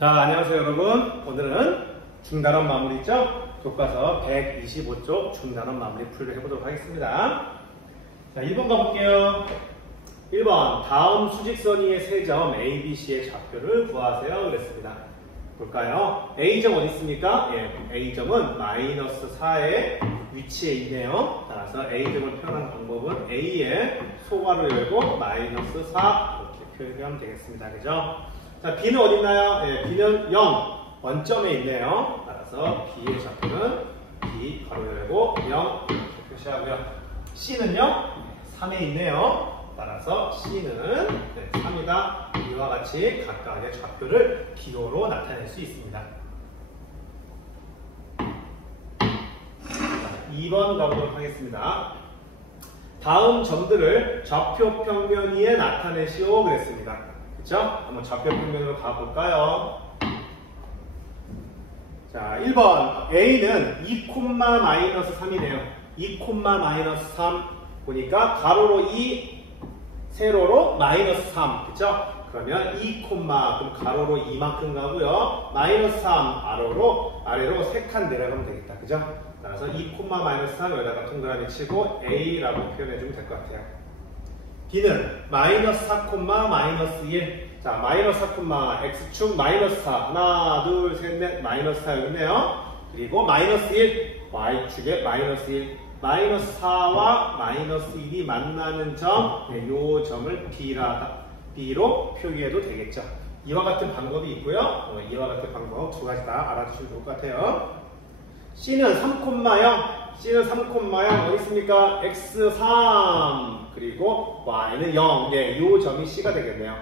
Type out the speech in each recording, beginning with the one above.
자, 안녕하세요 여러분. 오늘은 중단원 마무리 있죠? 교과서 125쪽 중단원 마무리 풀이를 해보도록 하겠습니다. 자, 1번 가볼게요. 1번 다음 수직선 위의 세 점 ABC의 좌표를 구하세요 그랬습니다. 볼까요? A점 어디 있습니까? 예, A점은 마이너스 4의 위치에 있네요. 따라서 A점을 표현하는 방법은 A의 소괄호 열고 마이너스 4 이렇게 표현하면 되겠습니다. 그죠? 자, B는 어디 있나요? 예, B는 0, 원점에 있네요. 따라서 B의 좌표는 B 괄호 열고 0 이렇게 표시하고요. C는요? 3에 있네요. 따라서 C는 3이다. 이와 같이 각각의 좌표를 기호로 나타낼 수 있습니다. 2번 가보도록 하겠습니다. 다음 점들을 좌표 평면 위에 나타내시오 그랬습니다. 그쵸? 한번 좌표 평면으로 가볼까요? 자, 1번 A는 2,-3이네요. 2,-3 보니까 가로로 2, 세로로 마이너스 3. 그쵸? 그러면 2, 그럼 가로로 2만큼 가고요. 마이너스 3 아래로 3칸 내려가면 되겠다. 그죠? 따라서 2,-3 여기다가 동그라미 치고 A라고 표현해주면 될 것 같아요. B는 마이너스 4,-1. 자, 마이너스 4, X축 마이너스 4. 하나, 둘, 셋, 넷. 마이너스 4 여기 있네요. 그리고 마이너스 1. Y축에 마이너스 1. 마이너스 4와 마이너스 1이 만나는 점, 이 점을 B로 표기해도 되겠죠. 이와 같은 방법이 있고요. 이와 같은 방법 두 가지 다 알아두시면 좋을 것 같아요. C는 3,0. C는 3,0 어디 있습니까? X3 그리고 Y는 0. 네, 이 점이 C가 되겠네요.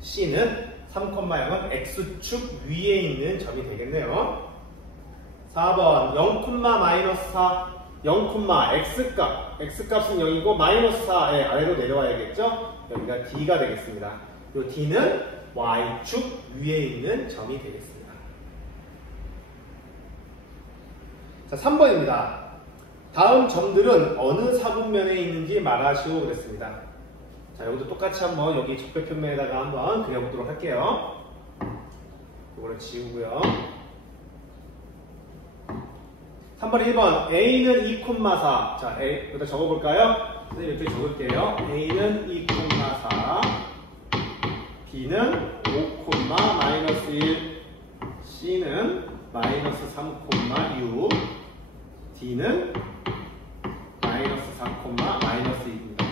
C는 3,0은 X축 위에 있는 점이 되겠네요. 4번 0,-4 0, X값은 0이고 마이너스 4의 아래로 내려와야겠죠? 여기가 D가 되겠습니다. 이 D는 Y축 위에 있는 점이 되겠습니다. 자, 3번입니다. 다음 점들은 어느 사분면에 있는지 말하시오 그랬습니다. 자, 여기도 똑같이 한번 여기 적배평면에다가 한번 그려보도록 할게요. 이거를 지우고요. 3번 1번 A는 2,4. 자, 여기다 적어볼까요? 선생님 이렇게 적을게요. A는 2,4 B는 5,-1 C는 마이너스 3,6 D는 마이너스 4,-2입니다.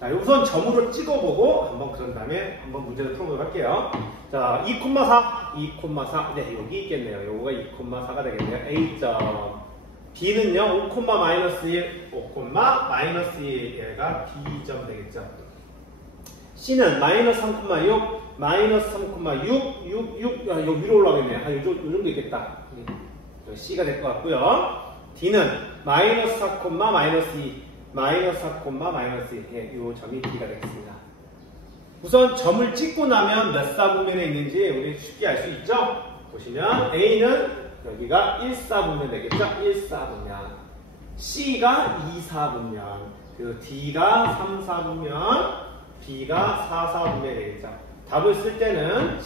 자, 우선 점으로 찍어보고 한번 그런 다음에 한번 문제를 풀어보도록 할게요. 자, 2,4 네, 여기 있겠네요. 요거가 2,4가 되겠네요. A점. B는요, 5,-1 5,-1 얘가 B점 되겠죠. C는 마이너스 3,6 마이너스 3,6 6 여기 위로 올라가겠네요. 한 요 정도 있겠다. C가 될 것 같고요. D는 마이너스 4,-2 마이너스 4,-1 예, 이 점이 D가 되겠습니다. 우선 점을 찍고 나면 몇 사분면에 있는지 우리 쉽게 알 수 있죠? 보시면 A는 여기가 1사분면 되겠죠? 1사분면 C가 2사분면 그리고 D가 3사분면 B가 4사분면이 되겠죠? 답을 쓸 때는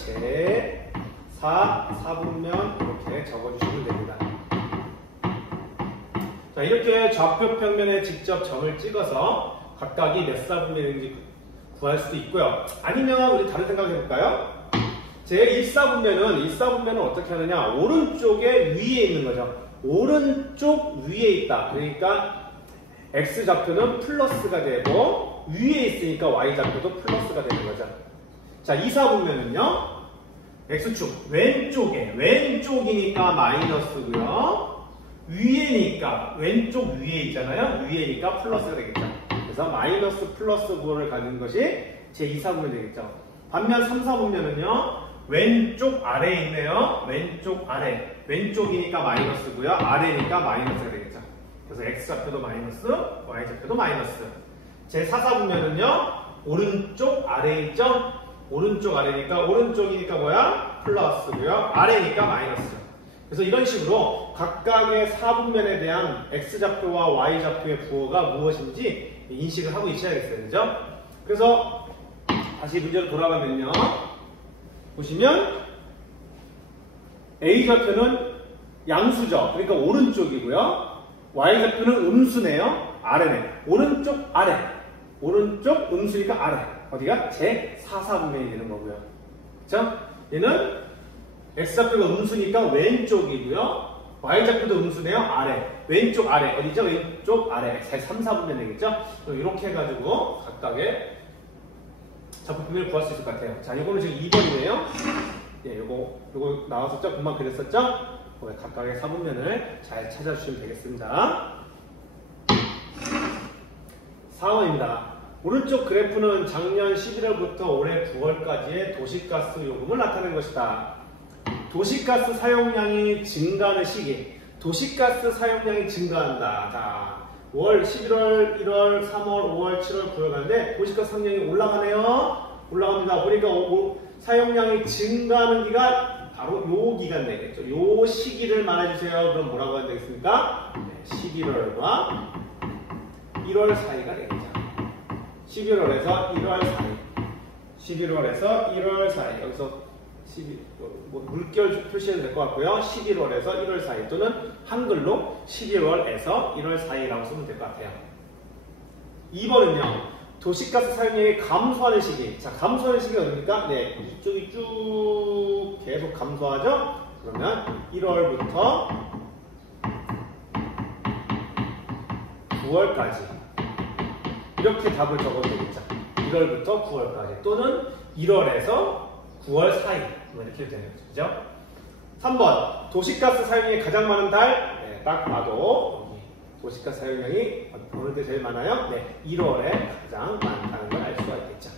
제4사분면 이렇게 적어주시면 됩니다. 자, 이렇게 좌표 평면에 직접 점을 찍어서 각각이 몇 사분면인지 구할 수도 있고요. 아니면 우리 다른 생각 해볼까요? 제 1사분면은 어떻게 하느냐? 오른쪽에 위에 있는 거죠. 오른쪽 위에 있다. 그러니까 X좌표는 플러스가 되고 위에 있으니까 Y좌표도 플러스가 되는 거죠. 자, 2사분면은요. X축 왼쪽이니까 마이너스고요. 위에니까 왼쪽 위에 있잖아요. 위에니까 플러스가 되겠죠. 그래서 마이너스 플러스 구호를 가진 것이 제2사분면 되겠죠. 반면 3사분면은요. 왼쪽 아래에 있네요. 왼쪽 아래. 왼쪽이니까 마이너스고요. 아래니까 마이너스가 되겠죠. 그래서 X좌표도 마이너스, Y좌표도 마이너스. 제4사분면은요. 오른쪽 아래에 있죠. 오른쪽 아래니까 오른쪽이니까 뭐야? 플러스고요. 아래니까 마이너스. 그래서 이런 식으로 각각의 사분면에 대한 X좌표와 Y좌표의 부호가 무엇인지 인식을 하고 있어야겠어요. 그죠? 그래서 다시 문제로 돌아가면요. 보시면 A좌표는 양수죠. 그러니까 오른쪽이고요. Y좌표는 음수네요. 아래네. 오른쪽 아래. 오른쪽 음수니까 아래. 어디가? 제 4,4분면이 되는 거고요. 그쵸? 얘는 X좌표가 음수니까 왼쪽이고요. Y좌표도 음수네요. 아래. 왼쪽 아래. 어디죠? 왼쪽 아래. 제 3,4분면 되겠죠? 이렇게 해가지고 각각의 좌표표면을 구할 수 있을 것 같아요. 자, 이거는 지금 2번이네요. 예, 요거 나왔었죠? 금방 그렸었죠? 각각의 사분면을 잘 찾아주시면 되겠습니다. 4번입니다. 오른쪽 그래프는 작년 11월부터 올해 9월까지의 도시가스 요금을 나타낸 것이다. 도시가스 사용량이 증가하는 시기. 도시가스 사용량이 증가한다. 자, 5월, 11월, 1월, 3월, 5월, 7월, 9월 가는데 도시가스 사용량이 올라가네요. 올라갑니다. 보니까 사용량이 증가하는 기간 바로 요 기간 되겠죠. 요 시기를 말해주세요. 그럼 뭐라고 해야 되겠습니까? 네, 11월과 1월 사이가 되겠죠. 11월에서 1월 사이. 11월에서 1월 사이. 여기서 물결 표시해도 될 것 같고요. 11월에서 1월 사이 또는 한글로 12월에서 1월 사이라고 쓰면 될 것 같아요. 2번은요. 도시가스 사용량이 감소하는 시기. 자, 감소하는 시기가 뭡니까? 네, 이쪽이 쭉 계속 감소하죠? 그러면 1월부터 9월까지. 이렇게 답을 적어도 되겠죠. 1월부터 9월까지. 또는 1월에서 9월 사이. 이렇게 되는 거죠. 그죠? 3번. 도시가스 사용량이 가장 많은 달. 네, 딱 봐도. 도시가스 사용량이 어느 때 제일 많아요? 네, 1월에 가장 많다는 걸 알 수가 있겠죠.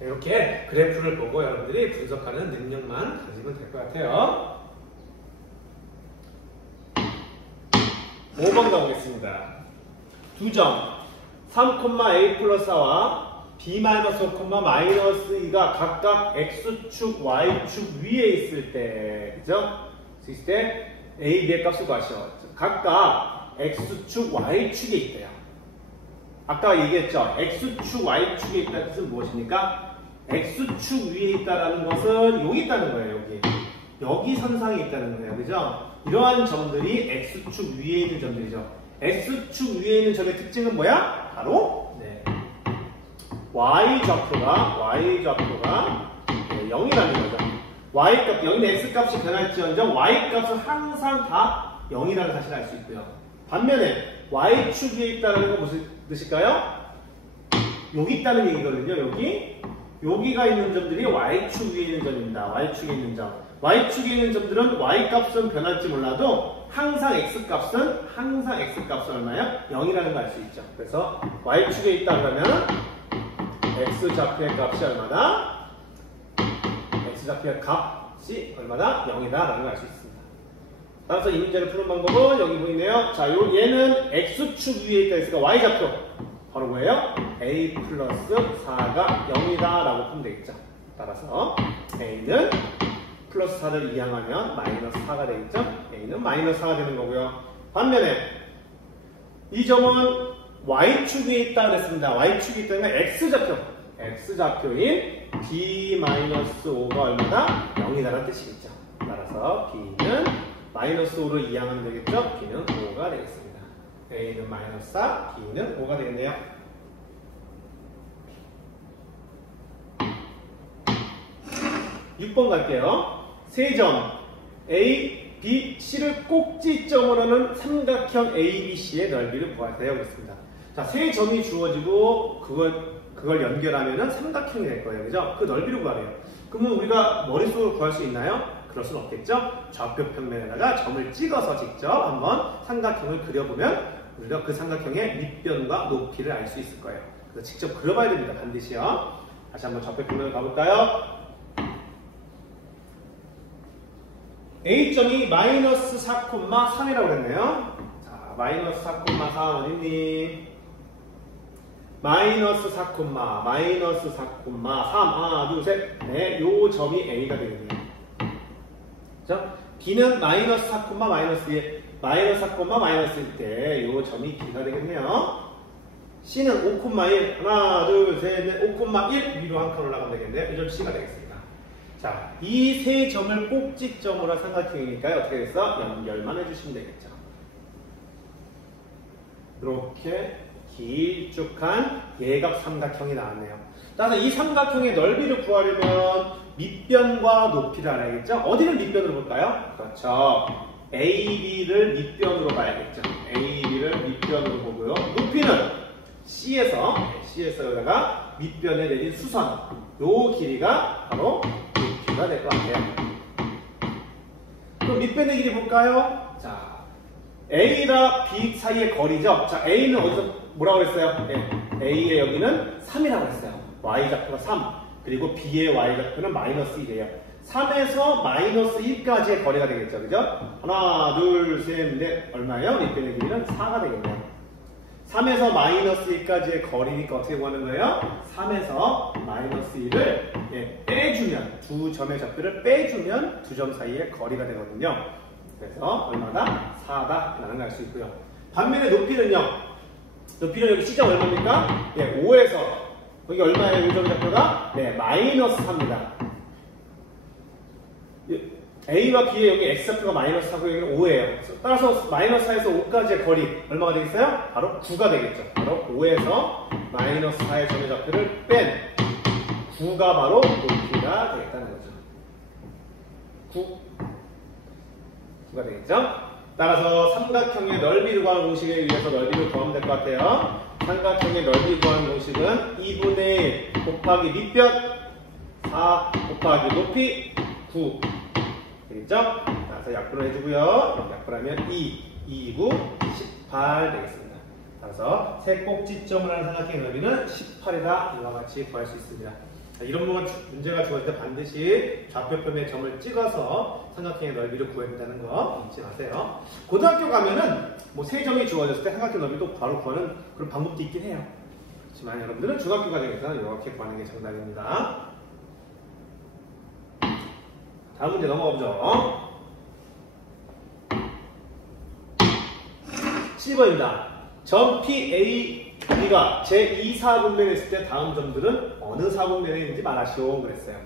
이렇게 그래프를 보고 여러분들이 분석하는 능력만 가지면 될 것 같아요. 5번 가보겠습니다. 2점 3,a 플러스 4와 b-5,-2가 각각 x축, y축 위에 있을 때, 그죠? 있을 때 a, b의 값을 구하시오. 각각 x축, y축에 있대요. 아까 얘기했죠? x축, y축에 있다는 뜻은 무엇입니까? x축 위에 있다는 것은 여기 있다는 거예요. 여기 선상에 있다는 거예요. 그죠? 이러한 점들이 x축 위에 있는 점들이죠. x축 위에 있는 점의 특징은 뭐야? 바로 네. y좌표가 0이라는 거죠. y값, 여기는 x값이 변할지언정 y값은 항상 다 0이라는 사실을 알 수 있고요. 반면에 y축 위에 있다는 건 무슨 뜻일까요? 여기 있다는 얘기거든요. 여기가 있는 점들이 y축 위에 있는 점입니다. y축에 있는 점. y축에 있는 점들은 y값은 변할지 몰라도 항상 x값은 얼마예요? 0이라는 걸 알 수 있죠. 그래서 y축에 있다 그러면 x좌표의 값이 얼마다? x좌표의 값이 얼마다? 0이다 라는 걸 알 수 있습니다. 따라서 이 문제를 푸는 방법은 여기 보이네요. 자, 얘는 x축 위에 있다 했으니까 y좌표 바로 뭐예요? a 플러스 4가 0이다 라고 풀면 되겠죠. 따라서 a는 플러스 4를 이항하면 마이너스 4가 되겠죠. a는 마이너스 4가 되는 거고요. 반면에 이 점은 y축 위에 있다 그랬습니다. y축이 있다는 건 x좌표인 b-5가 얼마다? 0이다라는 뜻이겠죠. 따라서 b는 마이너스 5를 이항하면 되겠죠? b는 5가 되겠습니다. a는 마이너스 4, b는 5가 되겠네요. (6번) 갈게요. 세 점 A, B, C를 꼭지점으로 하는 삼각형 ABC의 넓이를 구하세요. 그렇습니다. 자, 세 점이 주어지고 그걸 연결하면은 삼각형이 될 거예요. 그죠? 그 넓이를 구하래요. 그러면 우리가 머릿속으로 구할 수 있나요? 그럴 수는 없겠죠? 좌표 평면에다가 점을 찍어서 직접 한번 삼각형을 그려보면 우리가 그 삼각형의 밑변과 높이를 알 수 있을 거예요. 그래서 직접 그려봐야 됩니다. 반드시요. 다시 한번 좌표 평면을 가볼까요? A점이 마이너스 4,3이라고 그랬네요. 자, 마이너스 4,3 어딨니? 마이너스 4,3 하나, 둘, 셋, 넷. 요 점이 A가 되겠네요. 그죠? B는 마이너스 4, 마이너스 1, 마이너스 4, 마이너스 1 때 요 점이 B가 되겠네요. C는 5,1, 하나, 둘, 셋, 넷, 5,1 위로 한 칸 올라가면 되겠네요. 이 점 C가 되겠습니다. 자, 이 세 점을 꼭지점으로 한 삼각형이니까요. 어떻게 됐어? 연결만 해주시면 되겠죠. 이렇게 길쭉한 예각 삼각형이 나왔네요. 따라서 이 삼각형의 넓이를 구하려면 밑변과 높이를 알아야겠죠? 어디를 밑변으로 볼까요? 그렇죠. AB를 밑변으로 봐야겠죠. AB를 밑변으로 보고요. 높이는 C에서다가 밑변에 내린 수선. 요 길이가 바로 높이가 될 것 같아요. 그럼 밑변의 길이 볼까요? 자, A랑 B 사이의 거리죠. 자, A는 어디서 뭐라고 했어요? 네, A의 여기는 3이라고 했어요. Y좌표가 3. 그리고 B의 Y좌표는 마이너스 1이에요. 3에서 마이너스 1까지의 거리가 되겠죠. 그죠? 하나, 둘, 셋, 넷. 얼마예요? 밑변의 길이는 4가 되겠네요. 3에서 마이너스 1까지의 거리니까 어떻게 구하는 거예요? 3에서 마이너스 1을 빼주면, 두 점의 좌표를 빼주면 두 점 사이의 거리가 되거든요. 그래서 얼마다? 4다 라는 걸 알 수 있고요. 반면에 높이는요. 높이는 여기 C점 얼마입니까? 5에서 여기 얼마예요? 이 점 좌표가? 마이너스 4입니다. A와 B의 여기 X좌표가 마이너스 4고 여기는 5예요. 따라서 마이너스 4에서 5까지의 거리 얼마가 되겠어요? 바로 9가 되겠죠. 바로 5에서 마이너스 4의 점의 좌표를 뺀 9가 바로 높이가 되겠다는 거죠. 9가 되겠죠? 따라서 삼각형의 넓이를 구하는 공식에 의해서 넓이를 구하면 될 것 같아요. 삼각형의 넓이를 구하는 공식은 2분의 1 곱하기 밑변 4 곱하기 높이 9 되겠죠? 따라서 약분을 해주고요. 약분하면 2, 9, 18 되겠습니다. 따라서 세 꼭지점을 하는 삼각형의 넓이는 18이다. 이와 같이 구할 수 있습니다. 이런 문제가 주어질 때 반드시 좌표편에 점을 찍어서 삼각형의 넓이를 구해야 된다는 거 잊지 마세요. 고등학교 가면은 뭐 세 점이 주어졌을 때 삼각형 넓이도 바로 구하는 그런 방법도 있긴 해요. 그렇지만 여러분들은 중학교 과정에서는 이렇게 구하는 게 정답입니다. 다음 문제 넘어가 보죠. 7번입니다. 점 PA, B가 제2 사분면에 있을 때 다음 점들은 어느 사분면에 있는지 말하시오 그랬어요.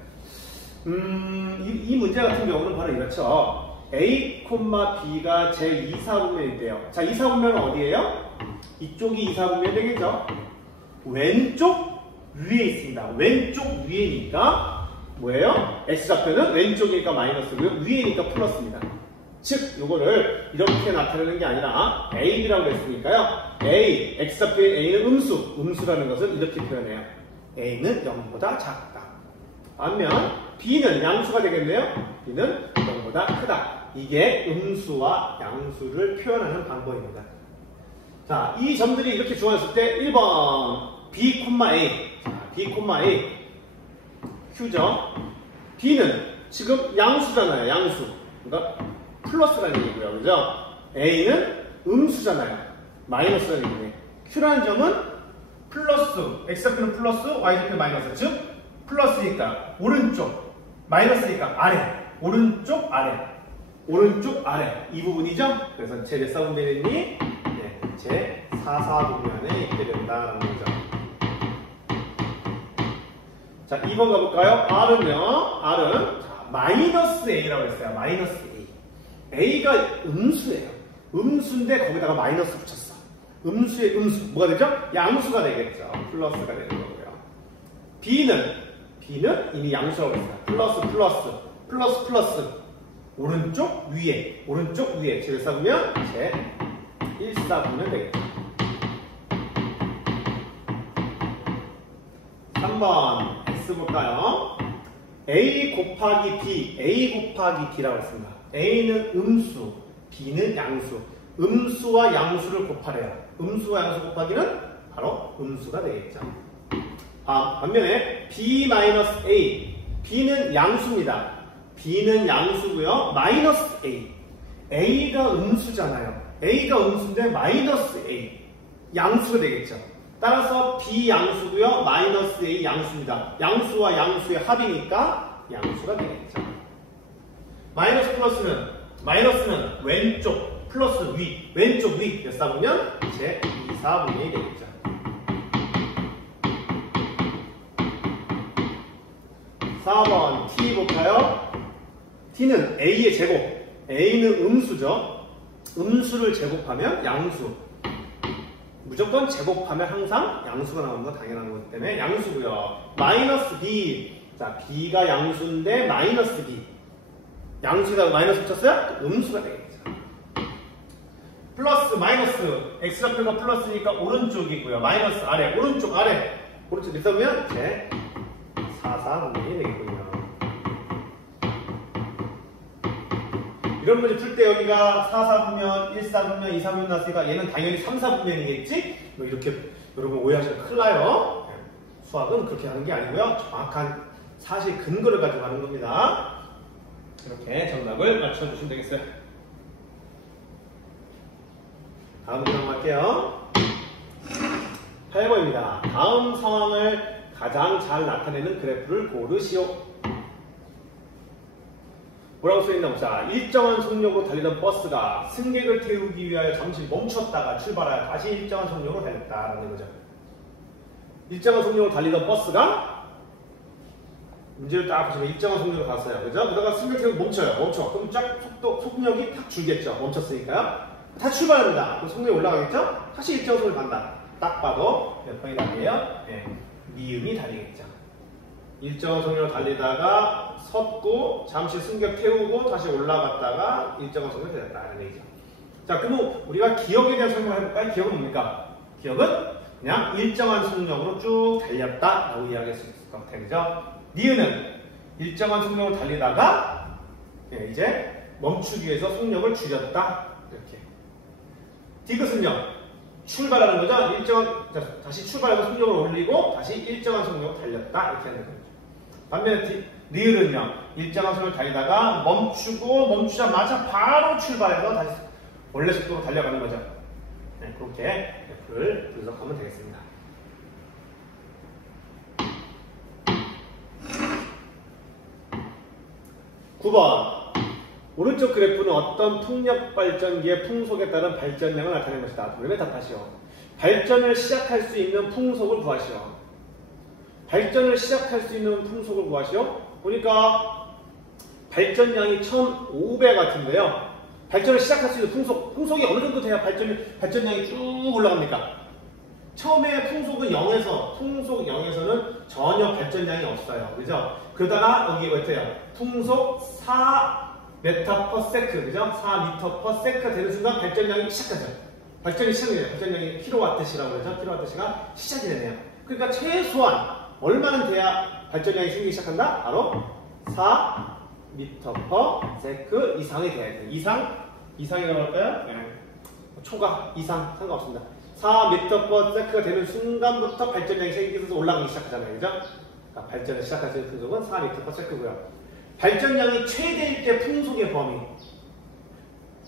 이 문제 같은 경우는 바로 이렇죠. A, B가 제2 사분면이 있대요. 자, 2 사분면은 어디예요? 이쪽이 2 사분면이 되겠죠. 왼쪽 위에 있습니다. 왼쪽 위에니까 뭐예요? X좌표는 왼쪽이니까 마이너스고요. 위에니까 플러스입니다. 즉, 요거를 이렇게 나타내는 게 아니라 AB라고 했으니까요. A, X좌표인 A는 음수라는 것을 이렇게 표현해요. A는 0보다 작다. 반면 B는 양수가 되겠네요. B는 0보다 크다. 이게 음수와 양수를 표현하는 방법입니다. 자, 이 점들이 이렇게 주어졌을 때 1번 B, A. 자, B, A. Q죠. B는 지금 양수잖아요. 양수. 그러니까 플러스라는 얘기고요. 그죠? A는 음수잖아요. 마이너스라는 얘기네. Q라는 점은 플러스, X좌표는 플러스, Y좌표는 마이너스. 즉, 플러스니까 오른쪽, 마이너스니까 아래, 오른쪽, 아래, 오른쪽, 아래. 이 부분이죠? 그래서 제 몇 사분면에 있니? 제 4사분면에 있게 된다는 거죠. 자, 2번 가볼까요? R은요, R은 마이너스 A라고 했어요. 마이너스 A. A가 음수예요. 음수인데 거기다가 마이너스 붙였어. 음수의 음수. 뭐가 되죠? 양수가 되겠죠. 플러스가 되는 거고요. B는 이미 양수라고 했어요. 플러스. 오른쪽 위에. 제 1사분면 제 1사분면 되겠죠. 3번 X 볼까요? A 곱하기 B라고 했습니다. A는 음수, B는 양수. 음수와 양수를 곱하래요. 음수와 양수 곱하기는 바로 음수가 되겠죠. 반면에 B-A. B는 양수입니다. B는 양수고요. 마이너스 A. A가 음수잖아요. A가 음수인데 마이너스 A. 양수가 되겠죠. 따라서 B 양수고요. 마이너스 A 양수입니다. 양수와 양수의 합이니까 양수가 되겠죠. 마이너스는 왼쪽 플러스 위. 왼쪽 위. 몇 사분면? 제 2사분면이 되겠죠. 4번 T 볼까요? T는 A의 제곱. A는 음수죠. 음수를 제곱하면 양수. 무조건 제곱하면 항상 양수가 나오는 건 당연한 거기 때문에 양수고요. 마이너스 B. 자, B가 양수인데 마이너스 B. 양수에다가 마이너스 붙였어요? 음수가 되겠죠. 플러스 마이너스. X좌표가 플러스니까 오른쪽이고요. 마이너스 아래. 오른쪽 아래. 오른쪽 있으면 이제 4, 4분면이 되겠군요. 이런 문제 풀 때 여기가 4, 4분면, 1, 4분면, 2, 4분면 나왔으니까 얘는 당연히 3, 4분면이겠지? 뭐 이렇게 여러분 오해하시면 큰일 나요. 수학은 그렇게 하는 게 아니고요. 정확한 사실 근거를 가지고 하는 겁니다. 이렇게 정답을 맞춰주시면 되겠어요. 다음 넘어갈게요. 8번입니다. 다음 상황을 가장 잘 나타내는 그래프를 고르시오. 뭐라고 써있나 보자. 일정한 속력으로 달리던 버스가 승객을 태우기 위하여 잠시 멈췄다가 출발하여 다시 일정한 속력으로 달렸다라는 거죠. 일정한 속력으로 달리던 버스가 문제를 딱 보시면 일정한 속력으로 갔어요. 그죠? 그러다가 승객 태우고 멈춰요. 멈춰. 그럼 쫙 속력이 탁 줄겠죠. 멈췄으니까요. 다 출발합니다. 그럼 속력이 올라가겠죠? 다시 일정한 속력을 간다. 딱 봐도 몇 번이 달려요? 네. 미음이 달리겠죠. 일정한 속력으로 달리다가 섰고 잠시 승객 태우고 다시 올라갔다가 일정한 속력을 달렸다는 얘기죠. 자, 그럼 우리가 기억에 대한 설명을 해볼까요? 기억은 뭡니까? 기억은 그냥 일정한 속력으로 쭉 달렸다라고 이야기할 수 있을 것 같아요. 그죠? 니은은 일정한 속력으로 달리다가 이제 멈추기 위해서 속력을 줄였다. 이렇게. 디귿은요? 출발하는 거죠? 다시 출발하고 속력을 올리고 다시 일정한 속력으로 달렸다. 이렇게 하는 거죠. 반면에 리을은요? 일정한 속력을 달리다가 멈추자마자 바로 출발해서 다시 원래 속도로 달려가는 거죠. 네, 그렇게 F를 분석하면 되겠습니다. (9번) 오른쪽 그래프는 어떤 풍력 발전기의 풍속에 따른 발전량을 나타낸 것이다. 왜 답하시오. 발전을 시작할 수 있는 풍속을 구하시오. 발전을 시작할 수 있는 풍속을 구하시오. 보니까 발전량이 1500 같은데요. 발전을 시작할 수 있는 풍속이 어느 정도 돼야 발전량이 쭉 올라갑니까? 처음에 풍속은 0에서, 풍속 0에서는 전혀 발전량이 없어요. 그죠? 그러다가 여기 어때요? 풍속 4m/s, 그죠? 4m/s 되는 순간 발전량이 시작하죠. 발전이 시작이 돼요. 발전량이 킬로와트시라고 그러죠? 킬로와트시가 시작이 되네요. 그러니까 최소한 얼마나 돼야 발전량이 생기기 시작한다? 바로 4m/s 이상이 돼야 돼요. 이상이라고 할까요? 네. 초과, 이상, 상관없습니다. 4m/s가 되는 순간부터 발전량이 생기면서 올라가기 시작하잖아요. 그죠? 그러니까 발전을 시작할 수 있는 풍속은 4m/s고요. 발전량이 최대일 때 풍속의 범위.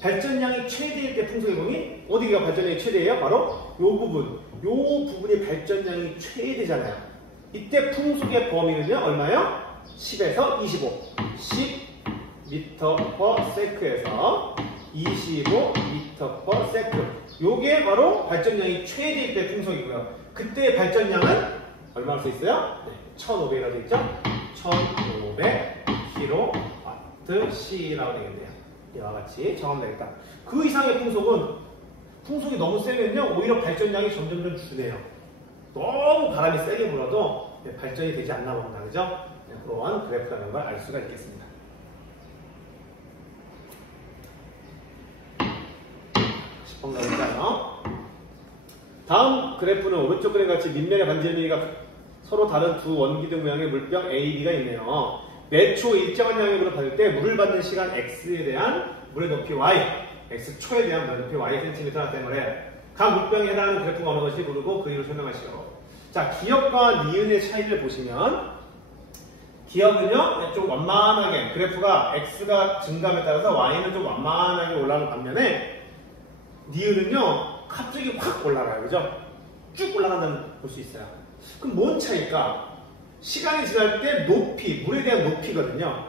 발전량이 최대일 때 풍속의 범위? 어디가 발전량이 최대예요? 바로 이 부분. 이 부분이 발전량이 최대잖아요. 이때 풍속의 범위는요, 얼마예요? 10에서 25. 10m/s에서 25m/s. 요게 바로 발전량이 최대일 때 풍속이고요. 그때 발전량은 얼마로 써 있어요? 네, 1500이라고 되어 있죠? 1500kWh라고 되겠네요. 이와 같이 정하면 되겠다. 그 이상의 풍속이 너무 세면요, 오히려 발전량이 점점 주네요. 너무 바람이 세게 불어도 발전이 되지 않나 봅니다. 그죠? 그런 그래프라는 걸 알 수가 있겠습니다. 10번 가볼까요? 다음 그래프는 오른쪽 그림 같이 밑면의 반지름이가 서로 다른 두 원기둥 모양의 물병 A, B가 있네요. 매초 일정한 양의 물을 받을 때 물을 받는 시간 X에 대한 물의 높이 Y, X초에 대한 물의 높이 Y cm가 때문에 각 물병에 해당하는 그래프가 어느 것인지 모르고 그 이유를 설명하시오. 자, 기역과 니은의 차이를 보시면 기역은요, 좀 완만하게 그래프가 X가 증감에 따라서 Y는 좀 완만하게 올라가는 반면에 니은은요, 갑자기 확 올라가요. 그죠? 쭉 올라간다는 볼 수 있어요. 그럼 뭔 차이일까? 시간이 지날 때 높이, 물에 대한 높이거든요.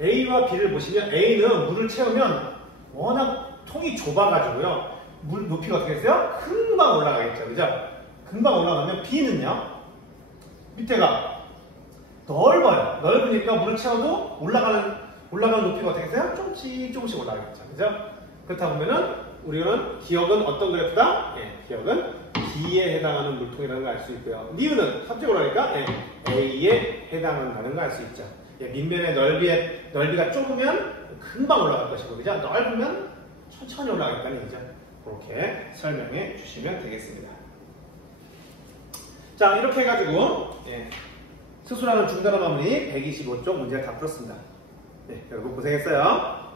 A와 B를 보시면 A는 물을 채우면 워낙 통이 좁아가지고요. 물 높이가 어떻게 됐어요? 금방 올라가겠죠. 그죠? 금방 올라가면 B는요. 밑에가 넓어요. 넓으니까 물을 채워도 올라가는 높이가 어떻게 돼요? 조금씩 올라가겠죠. 그죠? 그렇다 보면은 우리는 기억은 어떤 그래프다? 예, 기억은 B에 해당하는 물통이라는 걸 알 수 있고요. 니은은 갑자기 올라가니까 A에 해당한다는 걸 알 수 있죠. 예, 밑면의 넓이가 좁으면 금방 올라갈 것이고, 그죠? 넓으면 천천히 올라가겠다는 얘기죠. 그렇게 설명해 주시면 되겠습니다. 자, 이렇게 해가지고 수술하는 중단화 마무리 125쪽 문제를 다 풀었습니다. 네, 여러분 고생했어요.